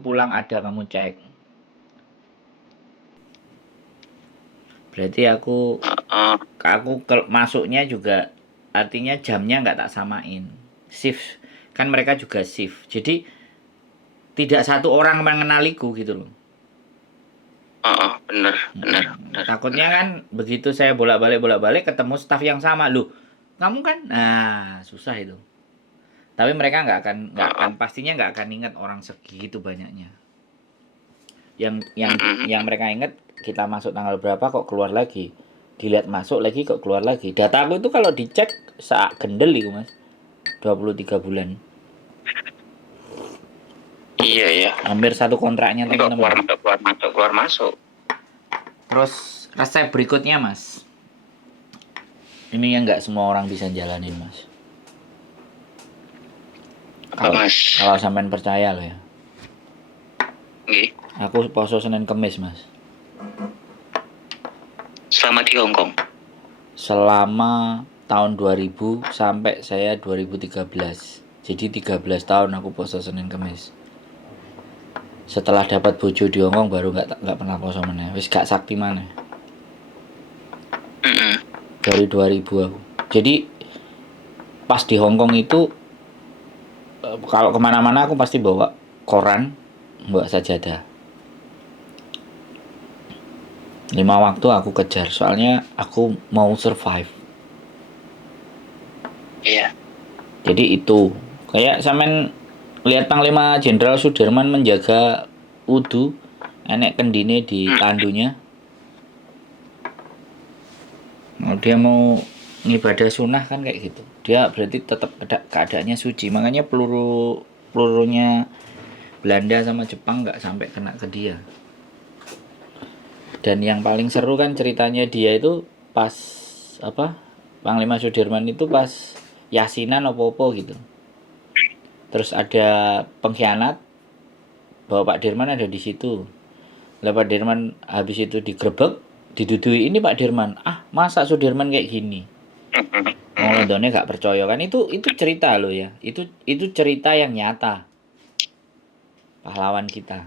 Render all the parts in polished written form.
pulang ada kamu cek. Berarti aku masuknya juga artinya jamnya nggak tak samain. Shift kan mereka juga shift. Jadi tidak satu orang mengenaliku gitu loh. Bener. Takutnya kan begitu saya bolak-balik ketemu staf yang sama loh. Kamu kan, nah susah itu. Tapi mereka nggak akan pastinya nggak akan ingat orang segitu banyaknya. Yang mereka ingat kita masuk tanggal berapa kok keluar lagi. Dilihat masuk lagi kok keluar lagi. Data aku itu kalau dicek saat gendel itu mas. 23 bulan. Iya ya. Hampir satu kontraknya teman-teman. Keluar masuk. Terus resep berikutnya mas. Ini yang nggak semua orang bisa jalanin mas. Kalau sampean percaya loh ya. Nggih. Aku poso Senin Kemis mas. Selama di Hong Kong. Selama tahun 2000 sampai saya 2013. Jadi 13 tahun aku poso Senin Kemis. Setelah dapat bojo di Hong Kong baru nggak pernah poso meneh. Wis gak sakti maneh. Dari 2000 aku. Jadi pas di Hong Kong itu kalau kemana-mana aku pasti bawa koran, bawa sajadah. 5 waktu aku kejar, soalnya aku mau survive. Iya. Jadi itu kayak sampean lihat Panglima Jenderal Sudirman menjaga wudu, enek kendine di tandunya. Nah, dia mau ngibadah sunnah kan kayak gitu. Dia berarti tetap keadaannya suci. Makanya pelurunya Belanda sama Jepang nggak sampai kena ke dia. Dan yang paling seru kan ceritanya dia itu pas Panglima Sudirman itu pas yasinan opo-opo gitu. Terus ada pengkhianat bahwa Pak Dirman ada di situ. Lah Pak Dirman habis itu digrebek, didudui ini Pak Dirman. Masa Sudirman kayak gini? Wong Londone gak percaya kan itu cerita loh ya. Itu cerita yang nyata. Pahlawan kita.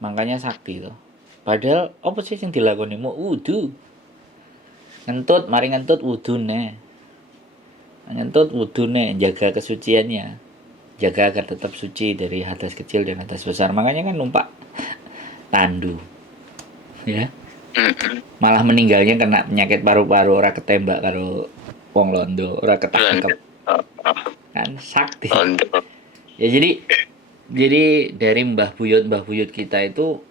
Makanya sakti tuh. Padahal apa sih yang dilakoni mau wudu. Mari ngentut wudune. Ngentut wudune, jaga kesuciannya. Jaga agar tetap suci dari hadas kecil dan hadas besar. Makanya kan numpak tandu. Ya. Malah meninggalnya kena penyakit paru-paru, ora ketembak karo wong Londo, ora ketangkep. Kan sakti. Ya jadi dari mbah buyut kita itu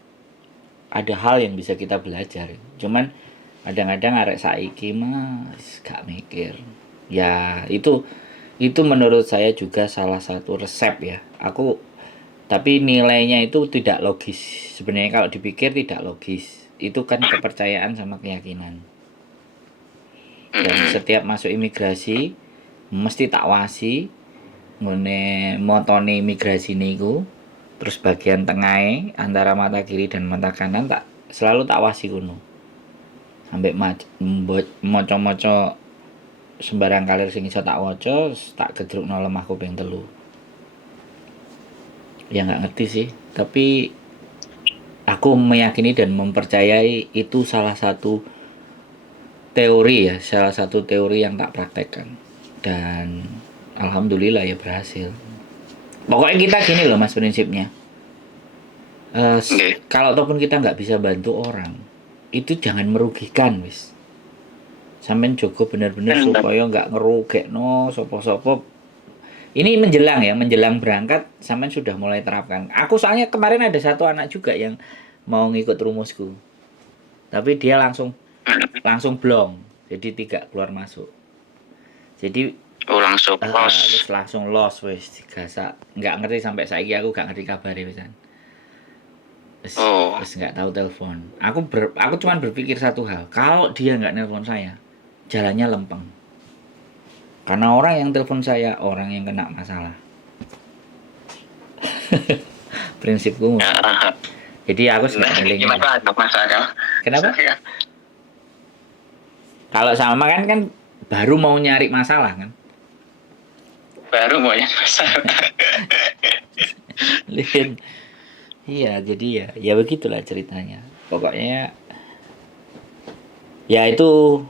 ada hal yang bisa kita belajar. Cuman kadang-kadang arek saiki mas gak mikir. Ya itu menurut saya juga salah satu resep ya. Tapi nilainya itu tidak logis. Sebenarnya kalau dipikir tidak logis. Itu kan kepercayaan sama keyakinan. Dan setiap masuk imigrasi mesti tak wasi ngene motone imigrasi niku. Terus bagian tengahnya antara mata kiri dan mata kanan selalu tak wasi kuno. Sampai moco-moco sembarang kalir sing iso tak waca, tak gedrukno lemahku ping 3. Ya nggak ngerti sih, tapi aku meyakini dan mempercayai itu salah satu teori yang tak praktekkan. Dan alhamdulillah ya berhasil. Pokoknya kita gini loh mas prinsipnya. Kalau ataupun kita nggak bisa bantu orang, itu jangan merugikan wis. Sampeyan jogo bener-bener supaya nggak ngerugekno sopo-sopo. Ini menjelang berangkat sampean sudah mulai terapkan. Aku soalnya kemarin ada satu anak juga yang mau ngikut rumusku. Tapi dia langsung blong. Jadi 3 keluar masuk. Jadi langsung lost wis digasak. Enggak ngerti sampai saiki aku gak ngerti kabare wisan. Terus enggak tahu telepon. Aku cuma berpikir satu hal, kalau dia enggak nelpon saya, jalannya lempeng. Karena orang yang telepon saya orang yang kena masalah. Prinsipku. Jadi aku sudah milih. Kenapa? Kalau sama kan baru mau nyari masalah kan. Lin, Iya, jadi ya begitulah ceritanya. Pokoknya ya itu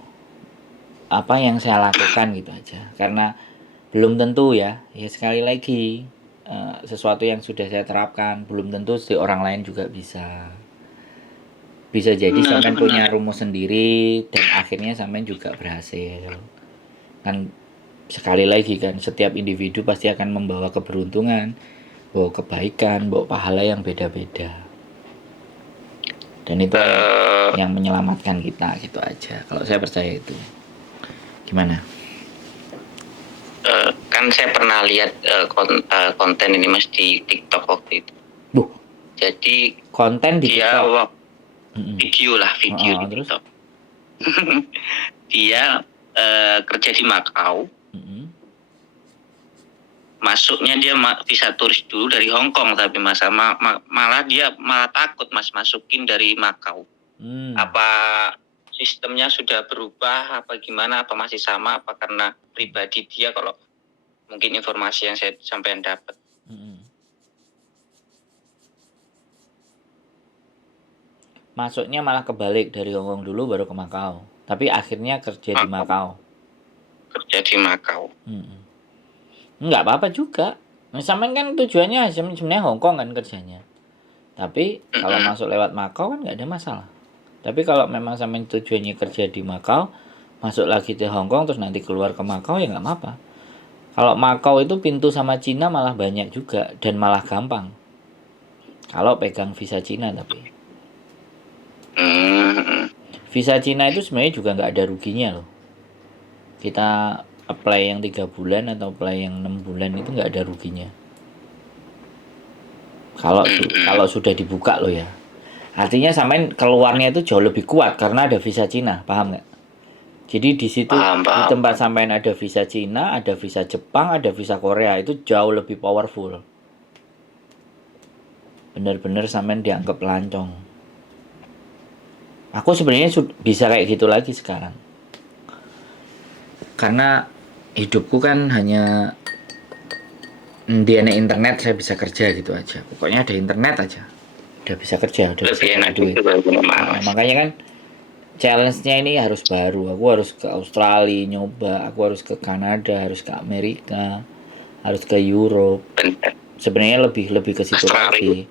apa yang saya lakukan gitu aja. Karena belum tentu ya sekali lagi sesuatu yang sudah saya terapkan belum tentu si orang lain juga bisa jadi Benar, sampean punya benar. rumus sendiri dan akhirnya sampean juga berhasil kan. Sekali lagi kan setiap individu pasti akan membawa keberuntungan, bawa kebaikan, bawa pahala yang beda-beda, dan itu Eh, yang menyelamatkan kita gitu aja kalau saya percaya itu. Gimana? kan saya pernah lihat konten ini Mas di TikTok waktu itu. Buh, Jadi konten di dia TikTok. Mm-mm. video di Terus? TikTok. Dia kerja di Makau. Mm-mm. Masuknya dia visa turis dulu dari Hong Kong, tapi malah dia malah takut Mas masukin dari Makau. Apa sistemnya sudah berubah apa gimana, apa masih sama, apa karena pribadi dia, kalau mungkin informasi yang saya sampean dapat. Masuknya malah kebalik, dari Hongkong dulu baru ke Makau, tapi akhirnya kerja di Makau. Kerja di Makau. Nggak apa-apa juga. Sampean kan tujuannya sebenarnya Hongkong kan kerjanya. Tapi kalau masuk lewat Makau kan nggak ada masalah. Tapi kalau memang sampean tujuannya kerja di Makau, masuk lagi ke Hongkong terus nanti keluar ke Makau ya nggak apa-apa. Kalau Makau itu pintu sama Cina malah banyak juga dan malah gampang. Kalau pegang visa Cina tapi. Visa Cina itu sebenarnya juga nggak ada ruginya loh. Kita apply yang 3 bulan atau apply yang 6 bulan itu nggak ada ruginya. Kalau sudah dibuka loh ya. Artinya sampean keluarnya itu jauh lebih kuat karena ada visa Cina, paham nggak? Jadi di situ di tempat sampean ada visa Cina, ada visa Jepang, ada visa Korea, itu jauh lebih powerful. Bener-bener sampean dianggap lancong. Aku sebenarnya bisa kayak gitu lagi sekarang. Karena hidupku kan hanya di internet, saya bisa kerja gitu aja. Pokoknya ada internet aja. Udah bisa kerja, udah bisa cari duit. Nah, makanya kan challenge-nya ini harus baru. Aku harus ke Australia nyoba, aku harus ke Kanada, harus ke Amerika, harus ke Europe. Sebenarnya lebih ke situ lagi.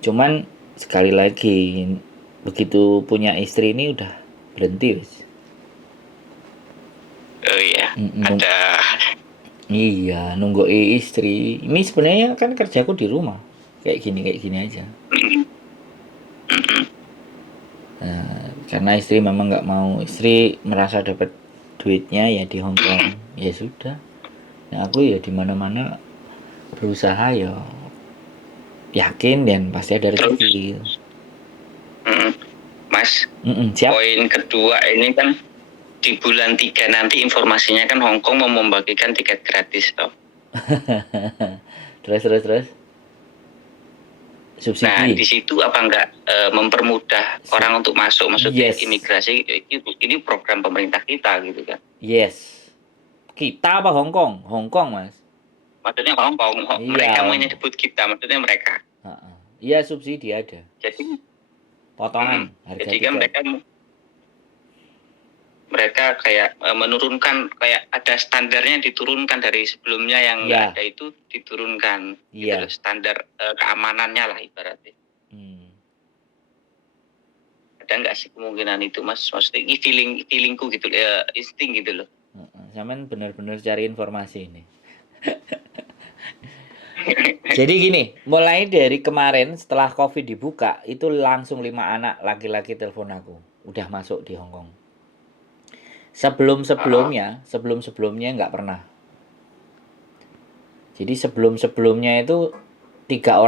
Cuman sekali lagi begitu punya istri ini udah berhenti wis. Oh iya, ada. Iya, nunggu istri. Ini sebenarnya kan kerjaku di rumah. Kayak gini aja. Nah, karena istri memang nggak mau, istri merasa dapat duitnya ya di Hong Kong, ya sudah. Nah, aku ya di mana-mana berusaha ya yakin dan pasti ada rezeki. Mas, Siap. poin kedua ini kan di bulan 3 nanti informasinya kan Hong Kong mau membagikan tiket gratis toh. terus. Subsidi. Nah, di situ apa enggak mempermudah orang untuk masuk Yes. imigrasi? Ini program pemerintah kita gitu kan. Yes. Kita apa Hong Kong? Hong Kong, Mas. Maksudnya Hong Kong. Iya. Mereka menyebut kita, maksudnya mereka. Iya, subsidi ada. Jadi potongan harga jadi kan tiket. mereka kayak menurunkan, kayak ada standarnya diturunkan dari sebelumnya yang nggak ada itu diturunkan. Iya. Gitu, standar keamanannya lah ibaratnya. Ada nggak sih kemungkinan itu Mas? Maksudnya ini feelingku gitu, insting gitu loh. Zaman benar-benar cari informasi ini. Jadi gini, mulai dari kemarin setelah COVID dibuka, itu langsung 5 anak laki-laki telepon aku, udah masuk di Hong Kong. Sebelum-sebelumnya nggak pernah. Jadi sebelum-sebelumnya itu 3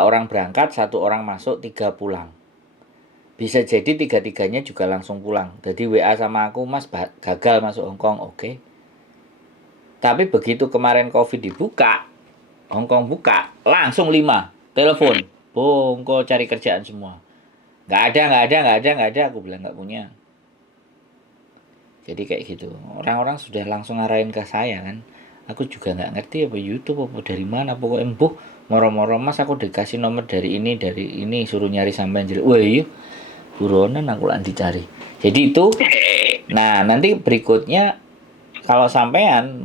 orang berangkat, 1 orang masuk, 3 pulang. Bisa jadi 3-3-nya juga langsung pulang. Jadi WA sama aku, Mas gagal masuk Hong Kong, oke. Tapi begitu kemarin COVID dibuka, Hong Kong buka, langsung 5 telepon, kok cari kerjaan semua. Nggak ada, aku bilang nggak punya. Jadi kayak gitu, orang-orang sudah langsung ngarahin ke saya kan. Aku juga nggak ngerti apa YouTube apa dari mana, pokoknya Moro-moro Mas aku dikasih nomor dari ini suruh nyari sampean jadi. Wah iya buronan aku lah dicari. Jadi itu nah nanti berikutnya kalau sampean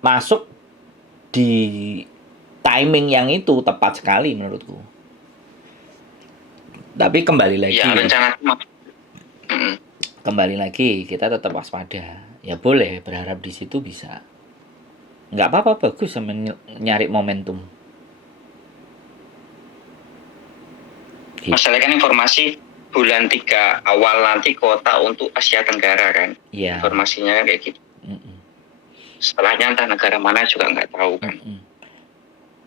masuk di timing yang itu tepat sekali menurutku. Tapi kembali lagi Ya ya. rencana. Kembali lagi kita tetap waspada. Ya boleh berharap di situ bisa. Nggak apa-apa bagus sama nyari momentum. Gitu. Masalahnya kan informasi bulan 3 awal nanti kuota untuk Asia Tenggara kan. Iya. Informasinya kan kayak gitu. Setelahnya entah negara mana juga nggak tahu kan.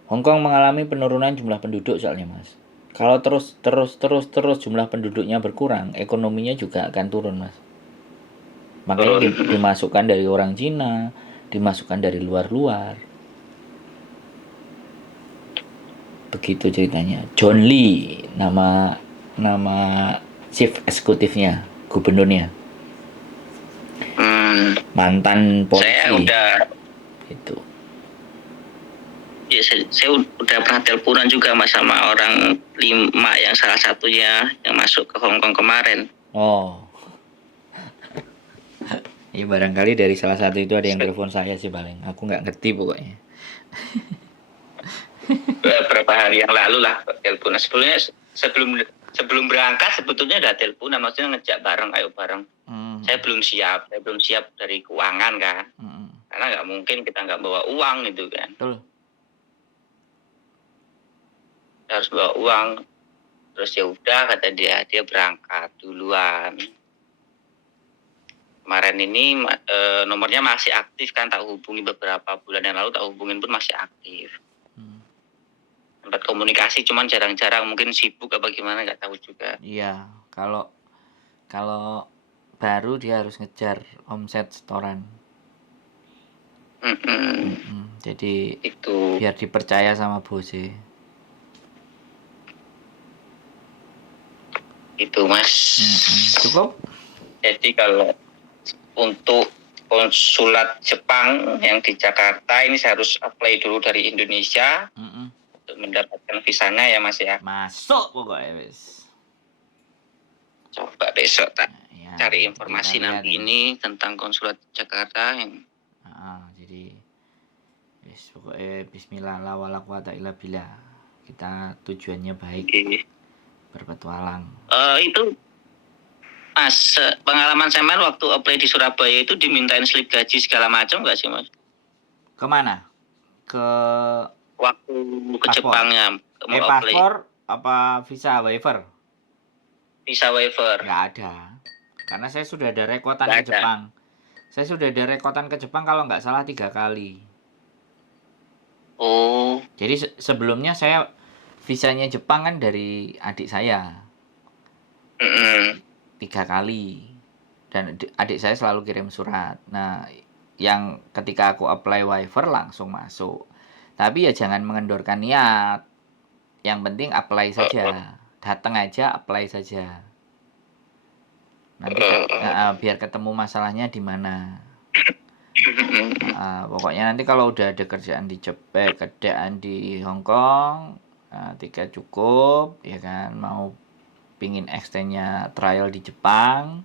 Hongkong mengalami penurunan jumlah penduduk soalnya Mas. Kalau terus jumlah penduduknya berkurang, ekonominya juga akan turun Mas. Makanya dimasukkan dari orang Cina, dimasukkan dari luar-luar. Begitu ceritanya. John Lee nama chief eksekutifnya, gubernurnya. Mantan polisi. Saya udah itu. Ya, saya udah pernah teleponan juga Mas sama orang 5 yang salah satunya yang masuk ke Hongkong kemarin. Oh. Ya barangkali dari salah satu itu ada yang telepon saya sih paling. Aku nggak ngerti pokoknya. Beberapa hari yang lalu lah teleponan. Sebelumnya sebelum berangkat sebetulnya udah teleponan, maksudnya ngejak bareng, ayo bareng. Saya belum siap dari keuangan kan. Karena nggak mungkin kita nggak bawa uang gitu kan. Betul. Harus bawa uang. Terus ya udah kata dia berangkat duluan. Kemarin ini nomornya masih aktif kan, tak hubungi beberapa bulan yang lalu, tak hubungin pun masih aktif. Tempat komunikasi cuman jarang-jarang, mungkin sibuk apa gimana nggak tahu juga. Iya, kalau baru dia harus ngejar omset setoran. Jadi itu biar dipercaya sama bosnya. Itu Mas. Cukup? Jadi kalau untuk konsulat Jepang yang di Jakarta ini saya harus apply dulu dari Indonesia untuk mendapatkan visanya ya Mas ya. Masuk pokoknya wis. Coba besok tak ya, cari informasi nanti ini tentang konsulat Jakarta yang. Jadi wis pokoknya Bismillah la wala quwata illa billah. Kita tujuannya baik. Berpetualang. Itu Mas, pengalaman Semen waktu apply di Surabaya itu dimintain slip gaji segala macam nggak sih Mas? Kemana? Waktu ke Jepangnya. Paspor apa visa waiver? Visa waiver. Nggak ada. Karena saya sudah ada rekotan ke Jepang. Saya sudah ada rekotan ke Jepang kalau nggak salah 3 kali. Oh. Jadi sebelumnya saya visanya Jepang kan dari adik saya. 3 kali. Dan adik saya selalu kirim surat. Nah, yang ketika aku apply waiver langsung masuk. Tapi ya jangan mengendorkan niat. Yang penting apply saja. Datang aja, apply saja. Nanti biar ketemu masalahnya di mana. Pokoknya nanti kalau udah ada kerjaan di Hongkong, tiket cukup, ya kan, mau pingin extendnya trial di Jepang,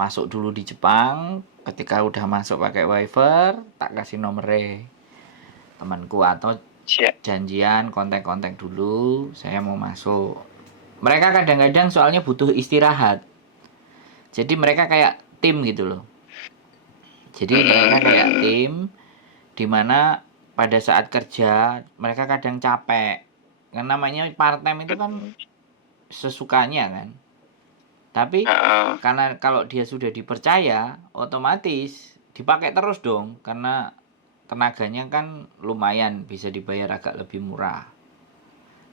masuk dulu di Jepang. Ketika udah masuk pakai waiver, tak kasih nomornya temanku atau janjian kontak dulu, saya mau masuk. Mereka kadang-kadang soalnya butuh istirahat, jadi mereka kayak tim gitu loh. Jadi mereka kayak tim dimana pada saat kerja mereka kadang capek, kan namanya part time itu kan sesukanya kan. Tapi karena kalau dia sudah dipercaya, otomatis dipakai terus dong, karena tenaganya kan lumayan, bisa dibayar agak lebih murah.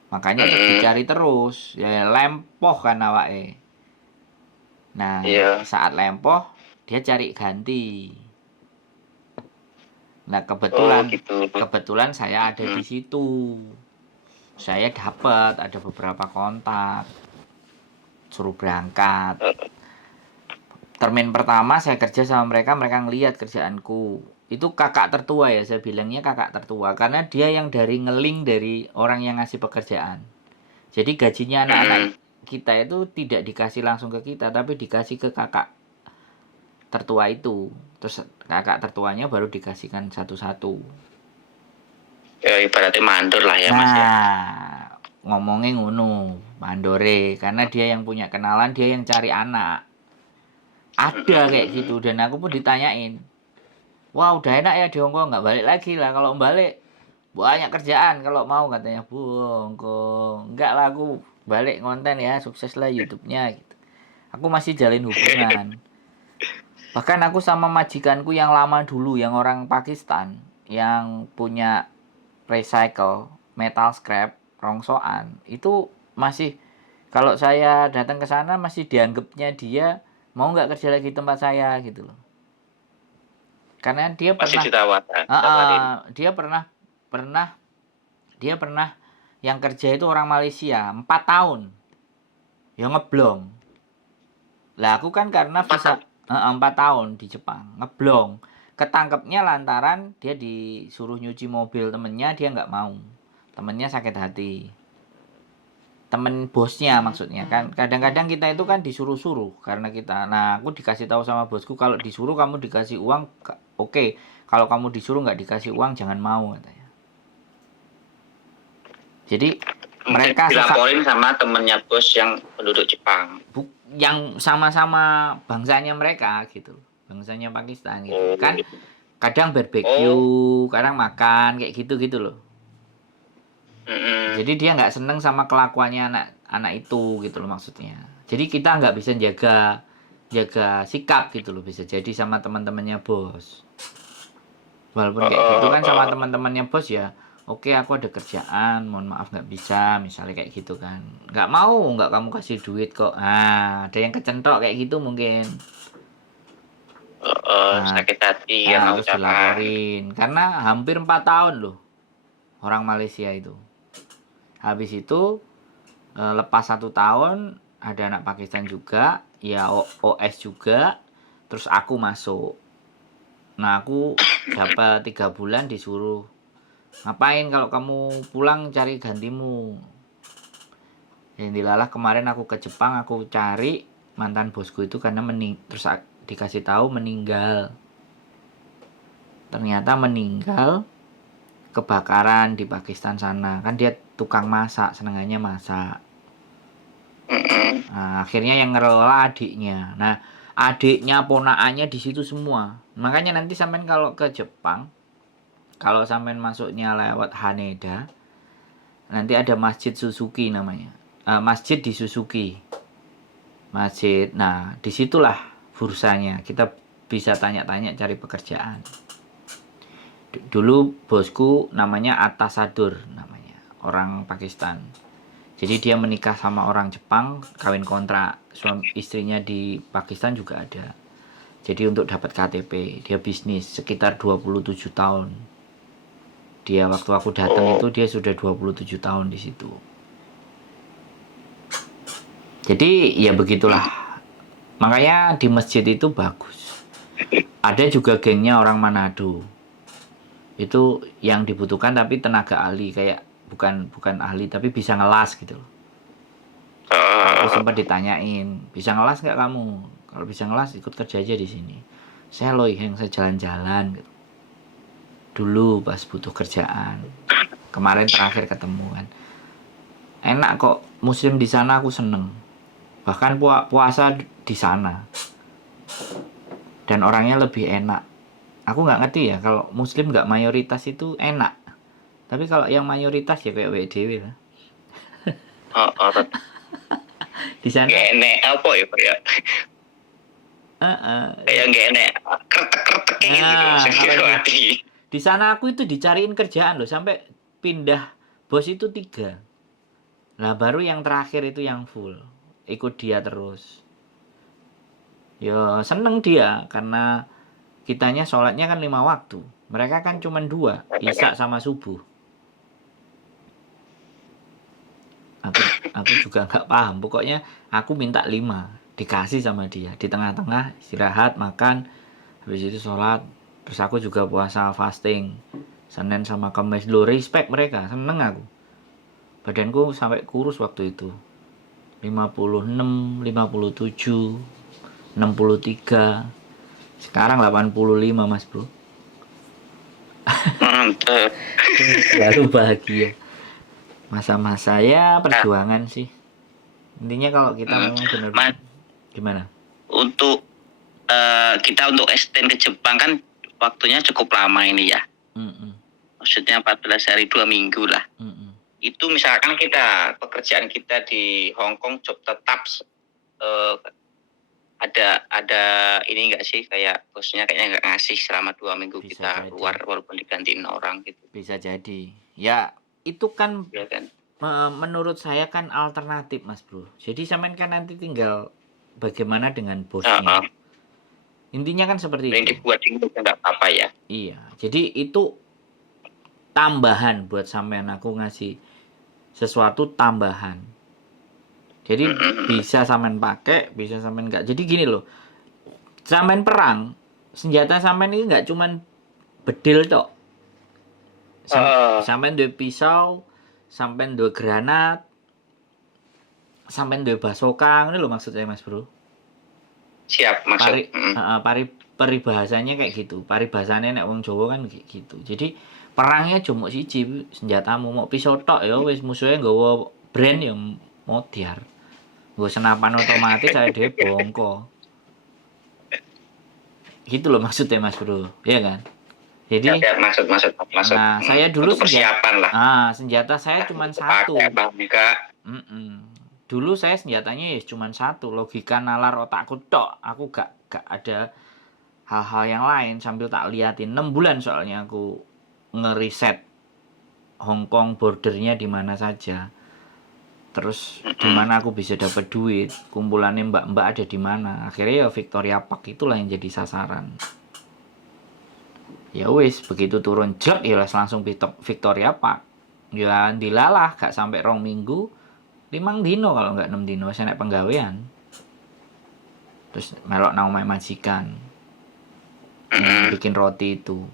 Makanya dicari terus, ya lempoh kan awake. Nah, saat lempoh dia cari ganti. Nah, kebetulan saya ada di situ. Saya dapat ada beberapa kontak. Suruh berangkat. Termin pertama saya kerja sama mereka ngelihat kerjaanku. itu kakak tertua ya, saya bilangnya kakak tertua karena dia yang dari ngeling dari orang yang ngasih pekerjaan. Jadi gajinya anak-anak kita itu tidak dikasih langsung ke kita, tapi dikasih ke kakak tertua itu. Terus kakak tertuanya baru dikasihkan satu-satu. Ya ibaratnya mandor lah ya Nah, Mas ya. ngomongnya ngono, mandore, karena dia yang punya kenalan, dia yang cari anak. Ada kayak gitu, dan aku pun ditanyain, wah udah enak ya di Hongkong, nggak balik lagi lah, kalau balik banyak kerjaan kalau mau katanya. Bu Hongkong, enggak lah, aku balik konten ya, sukses lah YouTube-nya gitu. Aku masih jalin hubungan. Bahkan aku sama majikanku yang lama dulu, yang orang Pakistan, yang punya recycle, metal scrap, rongsokan, itu masih, kalau saya datang ke sana masih dianggapnya dia mau nggak kerja lagi di tempat saya gitu loh. Karena dia Masih pernah, ditawarin. dia pernah yang kerja itu orang Malaysia 4 tahun, ya ngeblong. Lah aku kan karena 4 visa tahun. 4 tahun di Jepang, ngeblong. Ketangkepnya lantaran dia disuruh nyuci mobil temennya, dia nggak mau. Temennya sakit hati. Temen bosnya maksudnya kan. Kadang-kadang kita itu kan disuruh-suruh karena kita. Nah, aku dikasih tahu sama bosku, kalau disuruh kamu dikasih uang, oke. Kalau kamu disuruh nggak dikasih uang, jangan mau katanya. Jadi mereka dilaporin sama temennya bos yang penduduk Jepang. Yang sama-sama bangsanya mereka gitu, bangsanya Pakistan gitu. Kan kadang barbecue, kadang makan kayak gitu loh. Jadi dia nggak seneng sama kelakuannya anak itu gitu loh maksudnya. Jadi kita nggak bisa jaga sikap gitu loh, bisa jadi sama teman-temannya bos. Walaupun kayak gitu kan sama teman-temannya bos ya, oke aku ada kerjaan, mohon maaf nggak bisa, misalnya kayak gitu kan. Nggak mau, nggak kamu kasih duit kok. Ada yang kecentok kayak gitu mungkin. Sakit hati ya Harus dilaporin karena hampir 4 tahun loh orang Malaysia itu. Habis itu lepas 1 tahun ada anak Pakistan juga, ya OS juga, terus aku masuk. Nah aku dapat 3 bulan disuruh, ngapain kalau kamu pulang cari gantimu. Yang dilalah kemarin aku ke Jepang, aku cari mantan bosku itu karena terus dikasih tahu meninggal. Ternyata meninggal kebakaran di Pakistan sana. Kan dia tukang masak, senengannya masak. Nah, akhirnya yang ngelola adiknya. Nah, adiknya, ponakannya di situ semua. Makanya nanti sampean kalau ke Jepang, kalau sampean masuknya lewat Haneda, nanti ada Masjid Suzuki namanya. Masjid di Suzuki. Masjid. Nah, disitulah bursanya. Kita bisa tanya-tanya cari pekerjaan. Dulu bosku namanya Atasadur namanya, orang Pakistan. Jadi dia menikah sama orang Jepang, kawin kontrak. Suami istrinya di Pakistan juga ada. Jadi untuk dapat KTP, dia bisnis sekitar 27 tahun. Dia waktu aku datang itu dia sudah 27 tahun di situ. Jadi ya begitulah. Makanya di masjid itu bagus. Ada juga gengnya orang Manado. Itu yang dibutuhkan tapi tenaga ahli, kayak bukan ahli tapi bisa ngelas gitu loh. Aku sempat ditanyain, bisa ngelas nggak kamu? Kalau bisa ngelas ikut kerja aja di sini. Saya loh yang saya jalan-jalan gitu. Dulu pas butuh kerjaan. Kemarin terakhir ketemu kan. Enak kok, muslim di sana aku seneng. Bahkan puasa di sana. Dan orangnya lebih enak. Aku nggak ngerti ya, kalau muslim nggak mayoritas itu enak. Tapi kalau yang mayoritas ya kayak WDW lah. Di sana enek apa ya Pak ya? Kayak nggak enek kretek-kretek gitu. Di sana aku itu dicariin kerjaan loh, sampai pindah bos itu 3. Nah baru yang terakhir itu yang full, ikut dia terus. Ya seneng dia karena kitanya sholatnya kan 5 waktu, mereka kan cuma 2, Isya sama subuh. Aku juga nggak paham, pokoknya aku minta 5, dikasih sama dia. Di tengah-tengah istirahat, makan, habis itu sholat. Terus aku juga puasa fasting Senin sama Kamis. Lo respect mereka, seneng aku. Badanku sampai kurus waktu itu. 56, 57, 63. Sekarang 85 Mas Bro. Mantap. Baru bahagia. Masa-masa ya perjuangan sih. Intinya kalau kita memang benar-benar gimana? Untuk kita untuk extend ke Jepang kan waktunya cukup lama ini ya. Maksudnya 14 hari 2 minggu lah. Itu misalkan pekerjaan kita di Hong Kong job tetap ada ini enggak sih, kayak bosnya kayaknya enggak ngasih selama 2 minggu bisa kita jadi. Keluar walaupun digantiin orang gitu. Bisa jadi. Ya itu kan, ya kan? Menurut saya kan alternatif Mas Bro. Jadi sampean kan nanti tinggal bagaimana dengan bosnya. Intinya kan seperti itu. Yang dibuat itu enggak apa-apa ya. Iya. Jadi itu tambahan buat sampean, aku ngasih sesuatu tambahan. Jadi bisa sampean pakai, bisa sampean enggak. Jadi gini loh. Sampean perang, senjata sampean ini enggak cuman bedil tok. Sampean duwe pisau, sampean duwe granat, sampean duwe basoka, ini loh maksudnya Mas Bro. Siap, maksud. Paribahasanya kayak gitu. Paribahasanya nek wong Jawa kan kayak gitu. Jadi perangnya cuma siji, senjatamu mau pisau tok ya wis, musuhnya nggawa brand ya modiar. Nggo senapan otomatis saya dhewe bongko. Gitu loh maksudnya Mas Bro. Iya kan? Jadi ya, maksud. Nah, saya dulu persiapan lah. Senjata saya cuma satu. Dulu saya senjatanya ya cuma satu, logika nalar otakku tok. Aku gak ada hal-hal yang lain sambil tak liatin. 6 bulan soalnya aku ngeriset Hong Kong bordernya di mana saja. Terus di mana aku bisa dapat duit, kumpulannya mbak-mbak ada di mana. Akhirnya ya Victoria Park itulah yang jadi sasaran. Ya wis, begitu turun jek ya langsung Victoria Park. Ya dilalah gak sampai 2 minggu. 5 dino kalau enggak 6 dino saya naik penggawean. Terus melok nang omahe majikan. Bikin roti itu.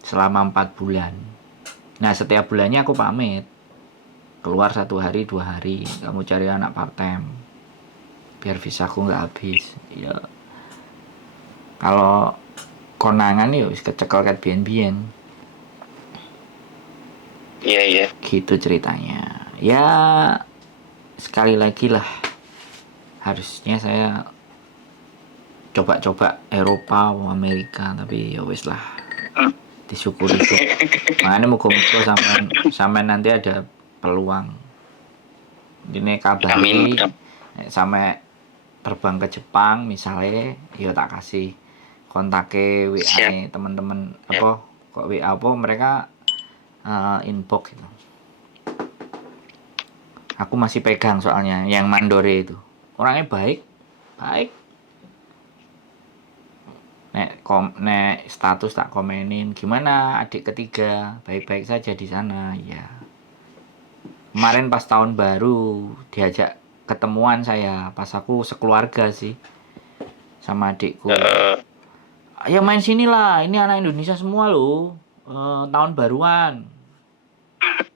Selama 4 bulan. Nah, setiap bulannya aku pamit. Keluar 1 hari 2 hari, kamu cari anak part time. Biar visaku enggak habis. Ya. Kalau konangan ya wis kecekel ket bien-bien. Iya. Gitu ceritanya. Ya sekali lagi lah, harusnya saya coba-coba Eropa atau Amerika, tapi ya wis lah, disyukuri tuh. Makanya muka-muka sampai nanti ada peluang. Ini kabari sampai terbang ke Jepang misalnya, ya tak kasih kontaknya WA teman-teman apa kok WA apa mereka inbox gitu. Aku masih pegang soalnya yang Mandore itu. Orangnya baik. Nek status tak komenin, gimana adik ketiga? Baik-baik saja di sana, ya. Kemarin pas tahun baru diajak ketemuan saya, pas aku sekeluarga sih sama adikku. Ayo main sini lah, ini anak Indonesia semua loh. Tahun baruan.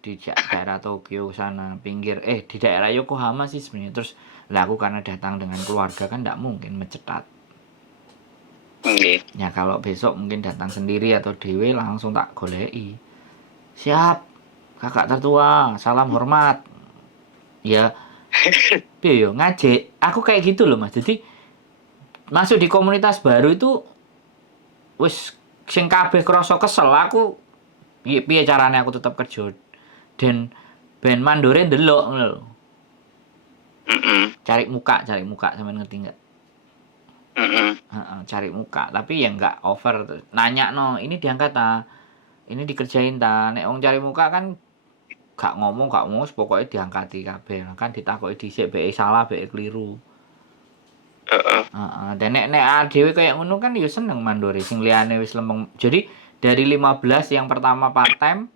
Di daerah Tokyo sana, pinggir di daerah Yokohama sih sebenarnya. Terus lah aku karena datang dengan keluarga kan enggak mungkin mencetat. Ya kalau besok mungkin datang sendiri atau dewe langsung tak goleki. Siap, kakak tertua, salam hormat. Ya, piye yo ngajek. Aku kayak gitu loh Mas. Jadi masuk di komunitas baru itu wis sing kabeh krasa kesel. Aku piye carane aku tetap kerja. Dan Ben Mandore ndelok ngono lho. Cari muka sampean ngerti enggak? Cari muka, tapi ya enggak over. Nanya ini diangkat ta? Ini dikerjain ta? Nek wong cari muka kan gak ngomong pokoknya diangkati kabeh. Kan ditakoki dhisik beke salah, beke keliru. Dan nek dhewe kayak ngono kan ya seneng Mandore sing liyane wis lempeng. Jadi dari 15 yang pertama part time,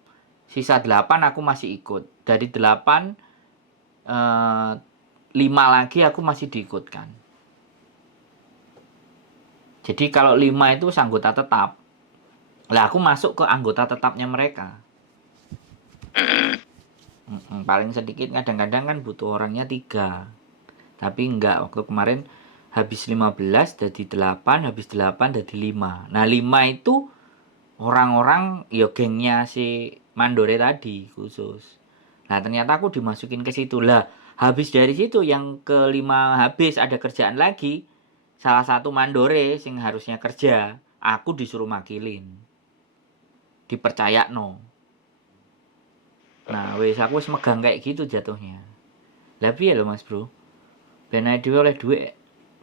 sisa 8 aku masih ikut. Dari 8 5 lagi aku masih diikutkan. Jadi kalau 5 itu anggota tetap. Lah aku masuk ke anggota tetapnya mereka. Paling sedikit kadang-kadang kan butuh orangnya 3. Tapi enggak, waktu kemarin habis 15 jadi 8, habis 8 jadi 5. Nah 5 itu orang-orang ya gengnya si Mandore tadi khusus. Nah ternyata aku dimasukin ke situ lah. Habis dari situ yang kelima habis ada kerjaan lagi. Salah satu Mandore sing harusnya kerja, aku disuruh makilin. Dipercaya no. Nah wis aku wis megang kayak gitu jatuhnya. Lah piye lho Mas Bro? Ben ae dhewe oleh dhuwit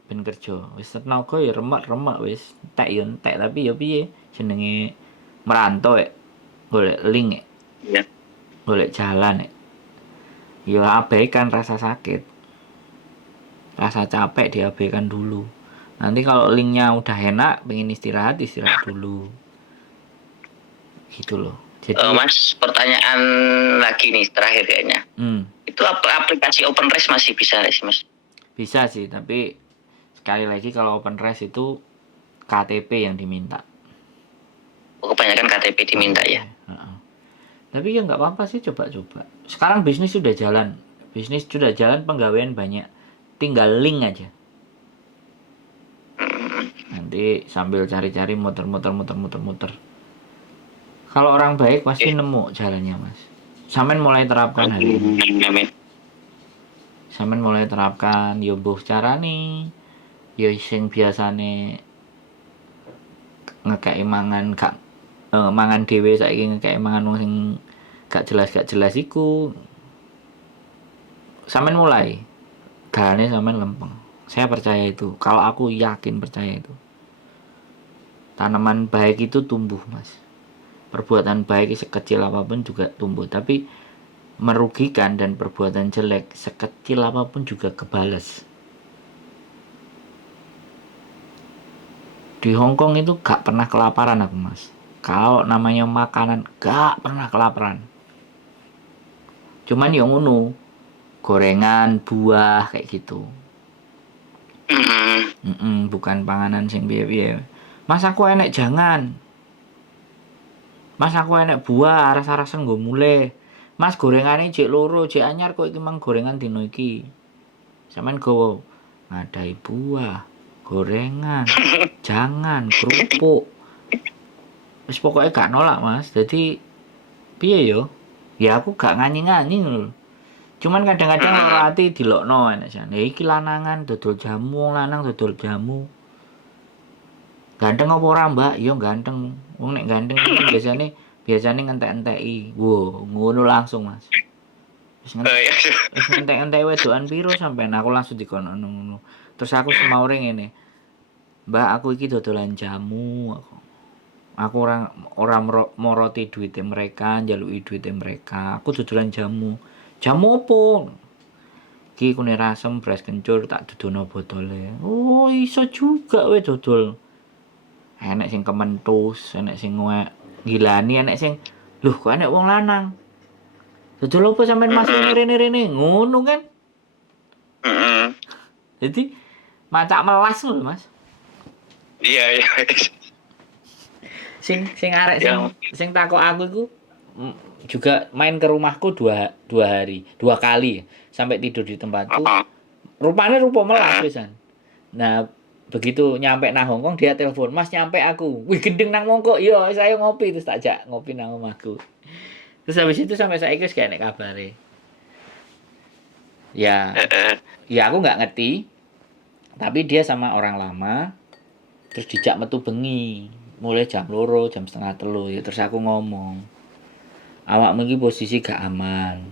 ben kerja. Wis tenaga ya remek-remek wis. Entek ya entek tapi ya piye jenenge merantau golek link Iya. golek jalan ya abaikan rasa sakit, rasa capek diabaikan dulu. Nanti kalau linknya udah enak pengen istirahat dulu gitu loh. Jadi Mas, pertanyaan lagi nih terakhir kayaknya. Itu aplikasi OpenRes masih bisa nggak sih Mas? Bisa sih, tapi sekali lagi kalau OpenRes itu KTP yang diminta. Kebanyakan KTP diminta ya. Tapi ya nggak apa-apa sih, coba-coba. Sekarang bisnis sudah jalan, penggawaian banyak, tinggal link aja. Nanti sambil cari-cari muter. Kalau orang baik pasti nemu jalannya Mas. Sampean mulai terapkan hari ini. Sampean mulai terapkan yo mbuh carane yo sing biasane ngekeki mangan gak mangan dhewe saiki ngekeki mangan wong sing gak jelas iku. Sampean mulai dalane sampean lempeng. Saya percaya itu. Kalau aku yakin percaya itu. Tanaman baik itu tumbuh, Mas. Perbuatan baik sekecil apapun juga tumbuh, tapi merugikan dan perbuatan jelek sekecil apapun juga kebales. Di Hongkong itu gak pernah kelaparan aku Mas. Kalau namanya makanan gak pernah kelaparan. Cuman yang ngono, gorengan, buah kayak gitu. Bukan panganan sing piye-piye. Mas aku enek jangan. Mas aku enek buah aras-arasan nggo mulai. Mas gorengane jek loro, jek anyar kok iki mang gorengan dino iki. Sampeyan gowo ngadai buah, gorengan, jangan kerupuk. Wis pokoknya gak nolak Mas. Jadi piye yo? Ya aku gak nganyi-nganyi ngono. Cuman kadang-kadang ora ati dilokno enek jane. Iki lanangan dodol jamu, lanang dodol jamu. Ganteng apa ora, Mbak? Yo ganteng. Wong nek ganteng biasane ngentek-enteki. Wo, ngono langsung, Mas. Wis ngentek-entek wedokan piro sampean aku langsung dikono ngono. Terus aku semaure ngene. Mbak, aku iki dodolan jamu aku. Aku ora moroti duite mereka, njaluki duite mereka. Aku dodolan jamu. Jamu opo? Iki kune rasem beras kencur tak dudono botole. Oh, iso juga we dodol. Enek sing kementus, enek sing ngilani, enek sing lho kok enek wong lanang. Dodol opo sampean Mas rene-rene ngono kan? Jadi macak melas lho Mas. Iya. Sing arek sing takok aku iku juga main ke rumahku dua kali sampai tidur di tempatku. Rupanya rupa melas pisan. Nah, begitu nyampe nang Hongkong dia telepon, "Mas nyampe aku." Wih, gendeng nang mongko. Yo, saya ngopi terus tak jak ngopi nang omahku. Terus habis itu sampai saiki wis gak enek kabare. Ya aku nggak ngerti. Tapi dia sama orang lama terus dijak metu bengi. Mulai jam 2, jam setengah 3 ya terus aku ngomong. Awakmu iki posisi gak aman.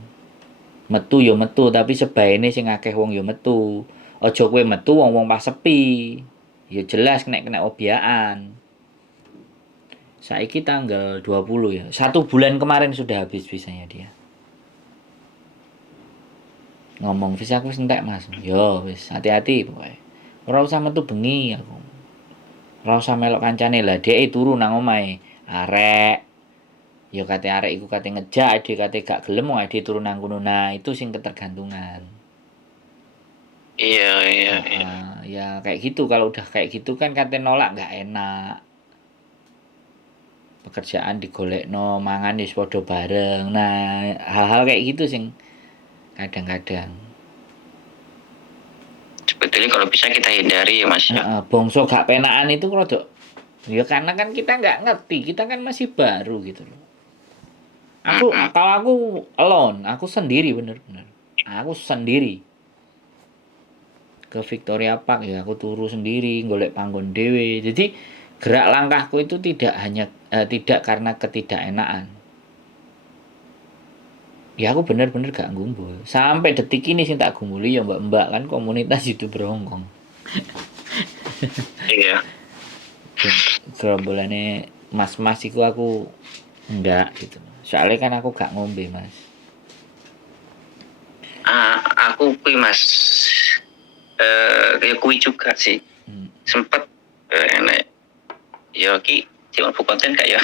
Metu ya metu tapi sebaene sing akeh wong ya metu. Aja kowe metu wong-wong pas sepi. Ya jelas kena obyaan. Saiki tanggal 20 ya. 1 bulan kemarin sudah habis visanya dia. Ngomong visa aku entek Mas. Yo wis hati-hati pokoke. Ora usah metu bengi aku. Ora usah melok kancane lah, dhek turu nang omahe. Arek. Ya kate arek iku kate ngejak, dhek kate gak gelem wong dhek turu nang kono. Nah, itu sing ketergantungan. Iya, iya, iya. Ya kayak gitu, kalau udah kayak gitu kan kate nolak nggak enak. Pekerjaan digolekno, mangan wis padha bareng. Nah, hal-hal kayak gitu sing kadang-kadang. Sebetulnya kalau bisa kita hindari ya Mas ya. Bongso gak penaan itu rada ya karena kan kita nggak ngerti, kita kan masih baru gitu loh. Kalau aku alone, aku sendiri bener-bener. Aku sendiri ke Victoria Park ya aku turu sendiri, golek panggon dewe. Jadi gerak langkahku itu tidak karena ketidakenaan. Ya aku bener-bener gak ngumpul. Sampai detik ini sih tak gumbuli ya mbak-mbak kan komunitas YouTuber Hongkong. Iya. Gerombolannya mas-mas iku aku enggak gitu. Soalnya kan aku gak ngombe mas. Aku kui Mas ya kui juga sih. Sempet enek ya ki cuma konten kayak ya.